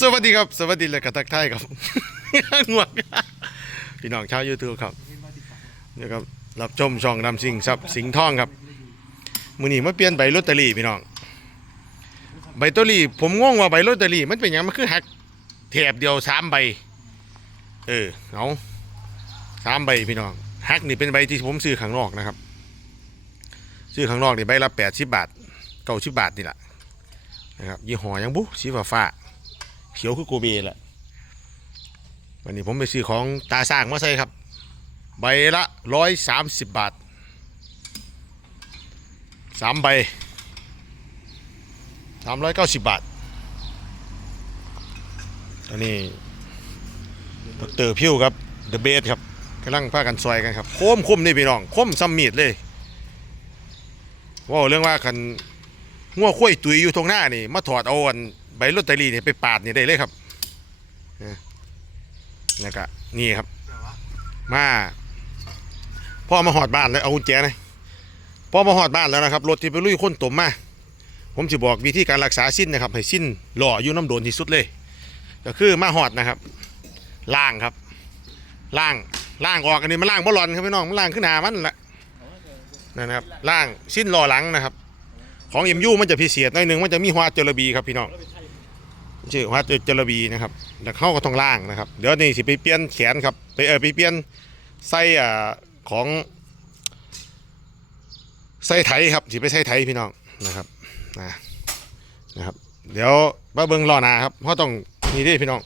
สวัสดีครับ สวัสดีและกระทักทายครับง่วงพี่น้องชาวยูทูบครับนี่ครับรับชมช่องนำสิงทรัพย์สิงทองครับมือนี้มาเปลี่ยนใบลอตเตอรี่พี่น้องใบลอตเตอรี่ผมงงว่าใบลอตเตอรี่มันเป็นยังมันคือหักแถบเดียวสามใบ เออเอาสามใบพี่น้องหักนี่เป็นใบที่ผมซื้อข้างนอกนะครับ ซื้อข้างนอกนี่ใบละแปดสิบบาทเก้าสิบบาทนี่แหละนะครับยี่ห้อยังบุสีฟ้าฟ้า เขียวคือโกเบแหละวันนี้ผมไปซื้อของตาสร้างมาใส่ครับ ใบละร้อยสามสิบบาทสามใบสามร้อยเก้าสิบบาทตอนนี้ดรพิวครับเดอะเบสครับกำลังพากันซอยกันครับโคมคมนี่พี่น้องคมซัมมีดเลยว่าเรื่องว่าคันงัวข้วยตุยอยู่ตรงหน้านี่ มาถอดเอาอัน ใบลอตเตอรี่นี่ยไปปาดนี่ได้เลยครับนะแล้วก็นี่ครับ มาพ่อมาหอดบ้านแล้วเอากุญแจนะพ่อมาหอดบ้านแล้วนะครับรถที่ไปลุยคนตมมาผมจะบอกวิธีการรักษาสิ้นนะครับ ให้สิ้นหล่ออยู่น้ำโดนที่สุดเลย ก็คือมาหอดนะครับ ล่างครับ ล่างล่างออกอันนี้มันล่างบ่หลอนครับพี่น้องมันล่างขึ้นหนามันละนะครับล่างสิ้นรอหลังนะครับ ของเอ็มยูมันจะพิเศษหน่อยหนึ่งมันจะมีหัวเจลบีครับพี่น้อง ชื่อหัวเจลบีนะครับแล้วเข้าก็ต้องล่างนะครับ เดี๋ยวนี่สิไปเปลี่ยนแขนครับไปเออไปเปลี่ยนไส้อ่าของไส้ไถครับสิไปไส้ไถพี่น้องนะครับนะนะครับ เดี๋ยวมาเบิ้งรอหนาครับเพราะต้องนี่ด้พี่น้อง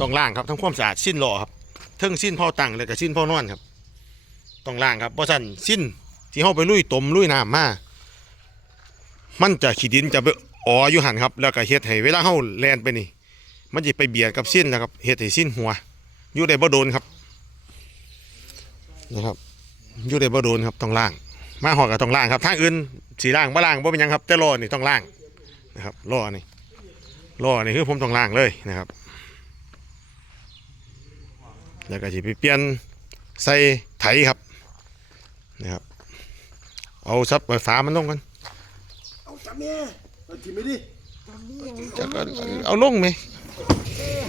ต้องล่างครับทำความสะอาดสิ้นรอครับเทิงสิ้นเผาตังเลยกับสิ้นเผานอนครับต้องล่างครับเพราะฉะนั้นสิ้นที่เขาไปลุยตมลุยน้ำมามันจะขีดินจะไป อ๋ออยู่หันครับ แล้วก็เฮ็ดให้เวลาเขาแลนไปนี่ มันจะไปเบียดกับสิ้นนะครับเฮ็ดให้สิ้นหัว อยู่ได้บ่โดนครับ นะครับ อยู่ได้บ่โดนครับต้องล่าง มาหอดก็ต้องล่างครับทางอื่นสีล่างบ่ล่างบ่เป็นหยังครับ แต่ล้อนี่ต้องล่างนะครับล้อนี่ล้อนี่คือผมต้องล่างเลยนะครับ แล้วก็สิไปเปลี่ยนใส่ไถครับนะครับ เอาซับไฟฟ้ามันลงกันเอาจับเนี่ย เอาจิ้มไม่ดิจะก็เอาลงไหม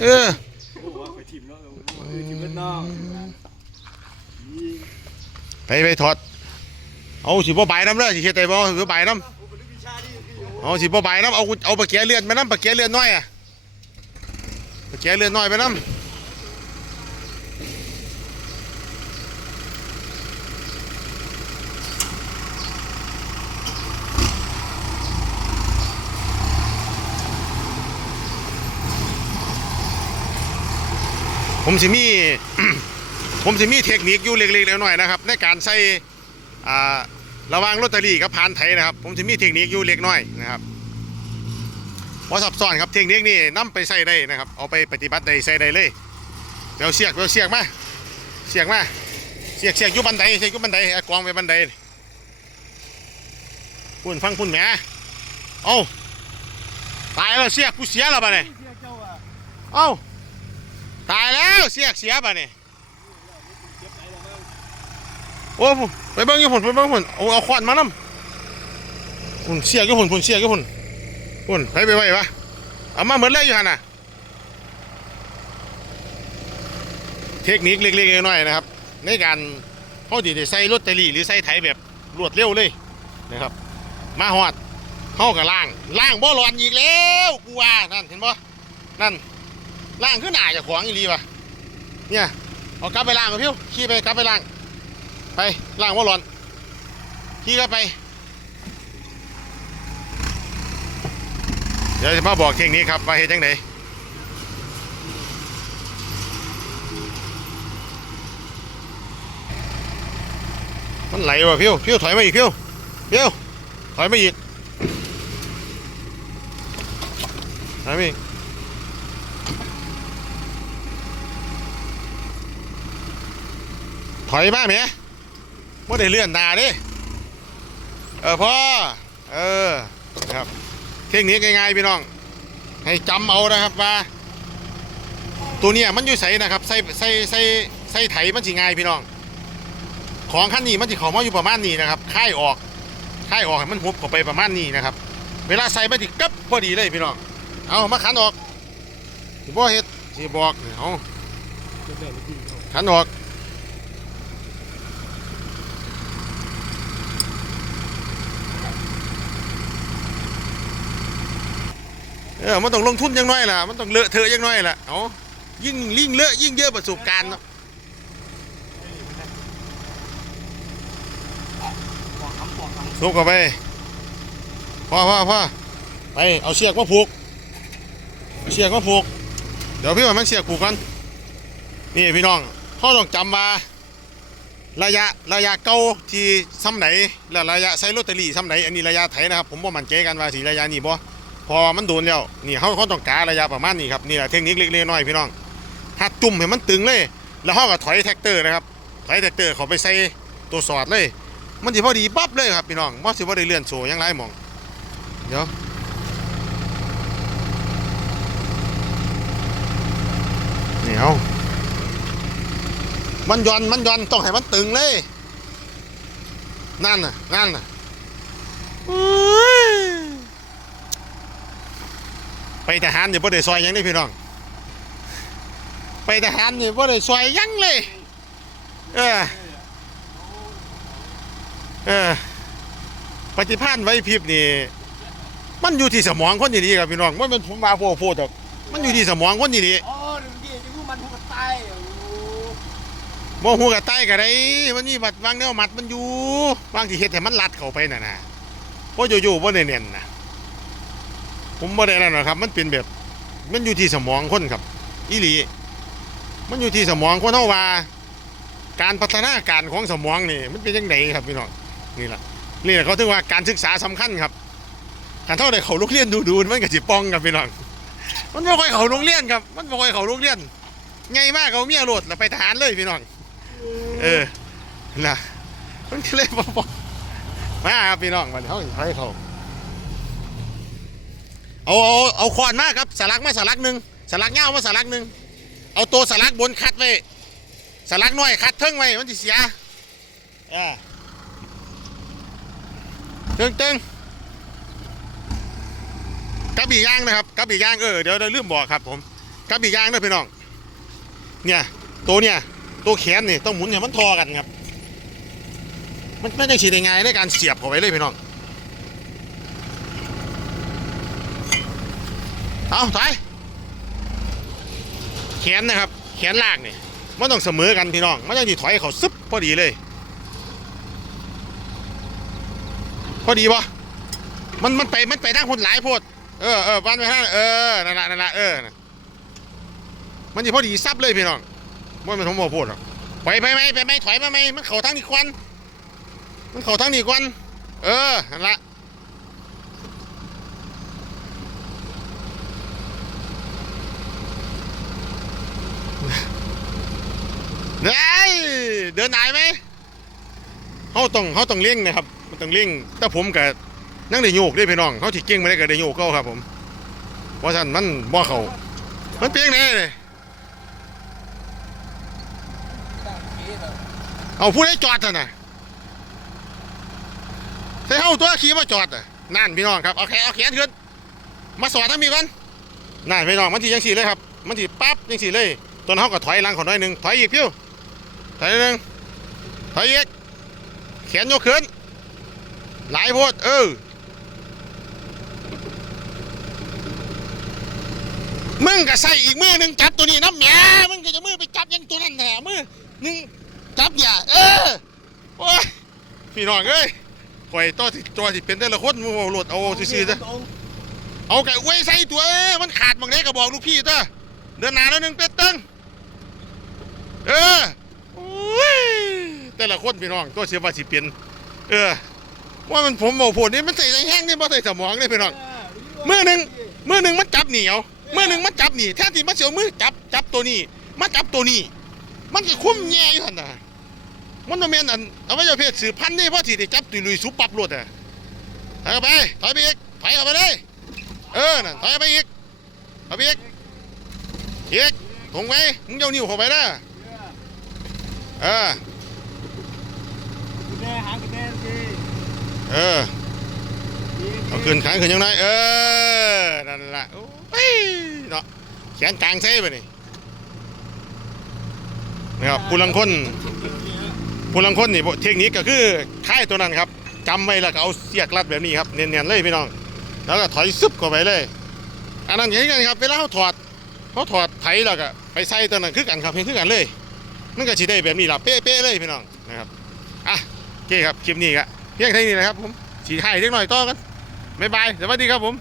เออไปทิมแล้วไปทิมเล่นน้อไปไปถอดเอาสิบ่ใบน้ำเลยสิเฮ็ดได้บ่คือใบน้ำเอาสิบ่ใบน้ำเอาเอาปากเกียเลือดไปน้ำปากเกียเลือดน้อยอะปากเกียเลือดน้อยไปน้ำ ผมสิมี ผมจะมีเทคนิคอยู่เล็กๆน้อยๆนะครับ ในการใส่ระวางลอตเตอรี่กับพานไทยนะครับ ผมจะมีเทคนิคอยู่เล็กน้อยนะครับพอซับซ้อนครับเทคนิคนี่นํไปใส่ได้นะครับ เอาไปปฏิบัติได้ใส่ได้เลยเดี๋ยวเสียกเดี๋ยวเสียกมาเสียกมาเสียกเสียกอยู่บันไดเสียกอยู่บันไดเอากองไปบันไดพุ่นฟังพุ่นแหมเอาตายแล้วเสียกผู้เสียแล้วบ้านี่เอ้า ตายแล้วเสียกเสียบ้านี่โอ้ผมไปเบิ้งยู่ผุนไปเบิ้งผุนเอาเอาขวานมาน้ำผุนเสียกอยู่ผุนผุนเสียกอยู่ผุนผุนไปไปไปวะเอามาเหมือนเลยอยู่หันน่ะเทคนิคเล็กๆน้อยๆนะครับ ในการเขาดีใส่รถเตอรี่หรือใส่ไถแบบรวดเร็วเลยนะครับ มาหอดเข้ากับล่างล่างบ่หลอนอีกแล้วกูว่านั่นเห็นบ่นั่น ล่างขึ้นหนาจากขวางอีหลีวะเนี่ยเอากลับไปล่างมาพิวขี่ไปกลับไปล่าง ไปล่างว่าร้อนขี่ก็ไป เดี๋ยวจะมาบอกเทคนิคครับว่าเฮ็ดจังไดมันไหลว่ะพิวพิวถอยมาอีกพิวพิวถอยมาอีกถอยมาอีก ถอยมาเมียไม่ได้เลื่อนหนาดิเออพ่อเออครับเทคนิคง่ายๆพี่น้อง ให้จำเอานะครับว่า ตัวเนี้ยมันอยู่ใส่นะครับใส่ใส่ใส่ใส่ไถมันสิง่ายพี่น้อง ของขั้นนี้มันสิเขามาอยู่ประมาณนี้นะครับค่ายออกค่ายออกมันหุบเข้าไปประมาณนี้นะครับ เวลาใส่มันสิกึ๊บพอดีเลยพี่น้องเอามาขันออกสิบ่เฮ็ดสิบอกนี่เอาจะแบ่งที่เขาขันออก เออมันต้องลงทุนยังน้อยล่ะ มันต้องเลอะเทอะยังน้อยล่ะเอายิ่งลิ่งเลอะยิ่งเยอะประสบการณ์เนาะสุกเข้าไปพ่อพ่อพ่อไปเอาเชือกมาผูกเชือกมาผูก เดี๋ยวพี่ว่ามันเชือกผูกกันนี่พี่น้องเขาต้องจำมาระยะระยะเก่าที่ซ้ำไหนและระยะใช้ลอตเตอรี่ซ้ำไหนอันนี้ระยะไถนะครับ ผมว่มันใจกันว่าสีระยะนี้บ่ พอมันโดนแล้วนี่เขาเขาต้องการระยะประมาณนี้ครับนี่แหละเทคนิคเล็กๆน้อยๆพี่น้องหักจุ่มให้มันตึงเลย แล้วเขาก็ถอยแท็กเตอร์นะครับถอยแท็กเตอร์เขาไปใส่ตัวสอดเลย มันสิพอดีปั๊บเลยครับพี่น้องว่าสิบ่ได้เลื่อนโซ่ยังไรหมองเดี๋ยวนี่เอามันย่อนมันย่อนต้องให้มันตึงเลย นั่นน่ะนั่นน่ะอุ้ย ไปทหารนี่บ่ได้ซอยหยังนี่พี่น้อง ไปทหารนี่บ่ได้ซอยหยังเลย เออ เออ ปฏิภาณไว้พริบนี่ มันอยู่ที่สมองคนดีๆครับพี่น้องมันเป็นผมมาโพดโพดดอกมันอยู่ที่สมองคนดีอ๋อหนึ่งเดียวจะพูดมันพูดกันตายโอ้โหๆบ่ฮู้กับใต้ก็ได้มันมีบัดวางแนวมัดมันอยู่บางที่เฮ็ดให้มันลัดเข้าไปน่ะนะบ่อยู่ๆบ่ได้เน้นนะ ผมบ่ได้นั่นหรอกครับ มันเป็นแบบ มันอยู่ที่สมองคนครับ อีหลี มันอยู่ที่สมองคนเฮาว่า การพัฒนาการของสมองนี่ มันเป็นจังไดครับพี่น้องนี่แหละนี่แหละเขาถึงว่าการศึกษาสำคัญครับการเท่าได้เขาโรงเรียนดูๆมันก็สิป้องครับพี่น้องมันบ่ค่อยเขาโรงเรียนครับ มันบ่ค่อยเขาโรงเรียนไงมากเอาเมียโหลดแล้วไปทหารเลยพี่น้องเออนะมันก็เลยบ่บ่มาครับพี่น้องมันเขาให้เขา เอาเอาเอาขอนมาครับสลักมาสลักหนึ่งสลักเงามาสลักหนึ่งเอาตัวสลักบนคัดไว้สลักน้อยคัดเทิงไว้มันจะเสียอ่าเทิงเทิงกับอีกอย่างนะครับกับอีกอย่างเออเดี๋ยวเดี๋ยวลืมบอกครับผมกับอีกอย่างนะพี่น้องเนี่ยตัวเนี่ยตัวแขนนี่ต้องหมุนให้มันทอกันครับ มันไม่ได้ฉีดไง่ายในการเสียบเข้าไปเลยพี่น้อง เอาถอยแขนนะครับ แขนลากนี่มันต้องเสมอกันพี่น้อง มันต้องที่ถอยเขาซึบพอดีเลย พอดีปะมันมันไปมันไปทางคนหลายโพดเออเออบ้านไปทางเออนั่นละนั่นละเออมันจะพอดีซับเลยพี่น้องว่ามันผมบอกพูดหรอกไปไปไหมไปไหมถอยมาไหมมันเข่าทางนี้ควันมันเข่าทางนี้ควันเออนั่นละ เฮ้ยเดินไหนไหมเขาต้องเขาต้องเลี้ยงนะครับมันต้องเลี้ยงแต่ผมกับนั่งได้โยกได้พี่น้องเขาที่เก่งไม่ได้ก็ได้โยกเขาครับผมเพราะฉะนั้นมันบ่เขามันเปียงแน่เลยเอาผู้ใดจอดเถอะนะใส่เฮาตัวขี่มาจอดอะนั่นพี่น้องครับเอาแขนเอาแขนขึ้นมาสอดทั้งมีก่อนนั่นพี่น้องมันทียังสี่เลยครับ มันทีปั๊บยังสี่เลยตอนเฮาก็ถอยหลังขอน้อยหนึ่งถอยอีกพิ้ว ถอยหนึ่งถอยอีกแขนยกขึ้น หลายโพดเออ มึงก็ใส่อีกมือหนึ่งจับตัวนี้น้ำแหมมึงก็จะมือไปจับยังตัวนั้นแหนมือหนึ่งจับอย่าเออโอ้ยพี่น้องเอ้ยข่อยตัวที่ตัวที่เป็นแต่ละคนมึงเอาโหลดเอาซื่อๆซะเอาไก่ไว้ใส่ตัวเอ้ยมันขาดบางเด้ก็บอกลูกพี่เต้อเดินหน้าแล้วหนึงเต้ตึงเออโอ้ย แต่ละคนพี่น้องตัวเสียว่าสิเป็นเออ ว่ามันผมบอกผลนี่มันใส่แห้งนี่บ่ใส่สมองนี่พี่น้องมือหนึ่งมือหนึ่งมันจับเหนียวมือหนึ่งมันจับหนีแทนที่มันเสียวมือจับจับตัวนี้มาจับตัวนี้ มันก็คุ้มแย่อยู่หั่นน่ะมันบ่แม่นอันเอาไว้จะเพศสืบพันธุ์นี่เพราะที่ได้จับตุยลุยสุบปับรวดอะถอยเข้าไปถอยไปอีกถอยเข้าไปเลยเออนั่นถอยเข้าไปอีกเข้าไปอีกอีกถงไปมึงเจ้านิ้วเข้าไปนะ เออแม่หางกันแน่สิเออเอาขึ้นขังขึ้นยังไงเออนั่นละโอ้ยเนาะแขนกลางใช่ป่ะนี่นะครับผู้ลังคนผู้ลังคนนี่เทคนิคก็คือค่ายตัวนั้นครับจำไว้แล้วก็เอาเสียกรัดแบบนี้ครับเนียนๆเลยพี่น้อง แล้วก็ถอยซึบเข้าไปเลย อันนั้นอย่างนี้กันครับเวลาเขาถอดเขาถอดไถแล้วก็ไปใส่ตัวนั้นคือกันครับเห็นคือกันเลย มันก็สิได้แบบนี้ล่ะเป๊ะๆเลยพี่น้องนะครับอะโอเคครับคลิปนี้ก็เพียงเท่านี้นะครับผมสีไทยเล็กหน่อยต่อกันบ๊ายบายสวัสดีครับผม